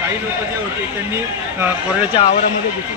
काही लोक जे होते त्यांनी कोर्टाच्या आवारामध्ये घुसून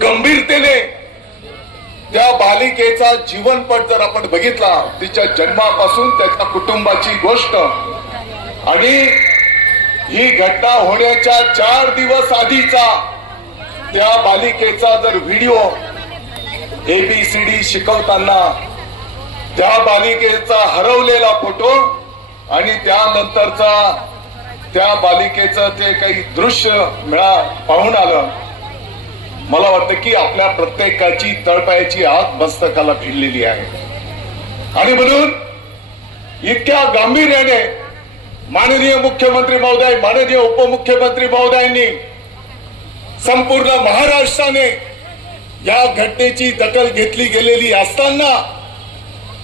गंभीरतेने त्या बालिकेचा जीवनपट जर आपण बघितला, तिच्या जन्मापासून त्याच्या कुटुंबाची गोष्ट आणि ही घटना होण्याच्या 4 दिवस आधीचा त्या बालिकेचा जर व्हिडिओ ABCD शिकवताना त्या बालिकेचा हरवलेला फोटो आणि त्यानंतरचा त्या बालिकेचं ते काही दृश्य पाहून आलं, मला वाटतं की आपल्या प्रत्येकाची तळपायाची आग मस्तकाला भिडलेली आहे. आणि म्हणून इतक्या गांभीर्याने माननीय मुख्यमंत्री महोदय, माननीय उपमुख्यमंत्री महोदयांनी संपूर्ण महाराष्ट्राने या घटनेची दखल घेतली गेलेली असताना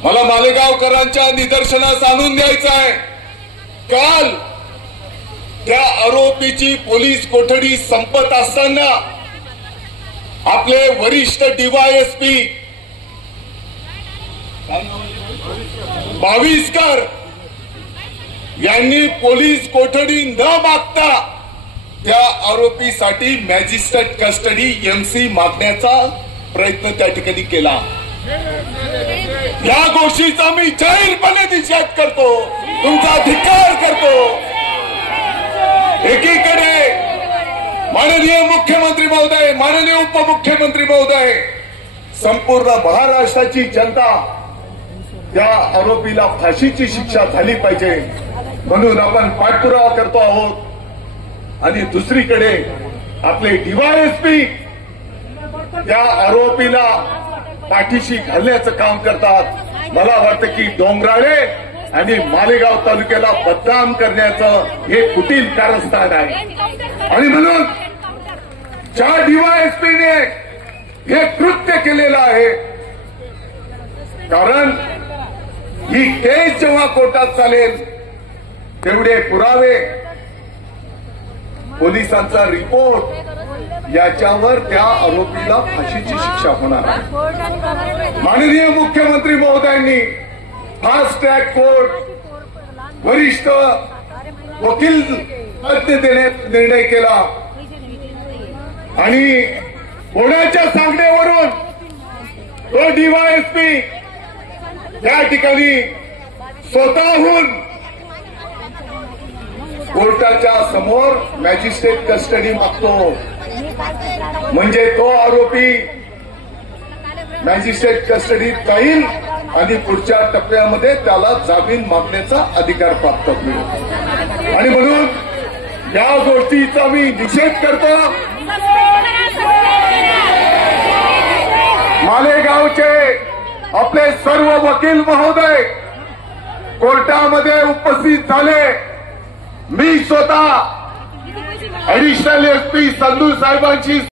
मला मालेगावकरांच्या निदर्शनास आणून द्यायचं आहे. काल त्या आरोपीची पोलीस कोठडी संपत असताना आपले वरिष्ठ DYSP भाविस्कर यांनी पोलीस कोठडी न मागता त्या आरोपीसाठी मॅजिस्ट्रेट कस्टडी MC मागण्याचा प्रयत्न त्या ठिकाणी केला. या गोष्टीचा मी जाहीरपणे निषेध करतो, तुमचा धिक्कार करतो. एकीकडे माननीय मुख्यमंत्री महोदय, माननीय उपमुख्यमंत्री महोदय, संपूर्ण महाराष्ट्राची जनता त्या आरोपीला फाशीची शिक्षा झाली पाहिजे म्हणून आपण पाठपुरावा करतो आहोत. आणि दुसरीकडे आपले DYSP त्या आरोपीला पाठीशी घालण्याचं काम करतात. मला वाटतं की डोंगराळे आणि मालेगाव तालुक्याला बदनाम करण्याचं हे कुटील कारस्थान आहे. आणि म्हणून ज्या DYSPने हे कृत्य केलेलं आहे, कारण ही केस जेव्हा कोर्टात चालेल तेवढे पुरावे, पोलिसांचा रिपोर्ट याच्यावर त्या आरोपीला फाशीची शिक्षा होणार आहे. माननीय मुख्यमंत्री महोदयांनी फास्ट ट्रॅक कोर्ट वरिष्ठ वकील तज्ञ देण्याचा निर्णय केला आणि कोणाच्या सांगण्यावरून तो DYSP या ठिकाणी स्वतःहून कोर्टाच्या समोर मॅजिस्ट्रेट कस्टडी मागतो. म्हणजे तो आरोपी मॅजिस्ट्रेट कस्टडीत जाईल आणि पुढच्या टप्प्यामध्ये त्याला जामीन मागण्याचा अधिकार प्राप्त होईल. आणि म्हणून या गोष्टीचा मी निषेध करतो. मालेगावचे आपले सर्व वकील महोदय कोर्टामध्ये उपस्थित झाले. मी स्वतः ऍडिशनल SP संधू साहेबांची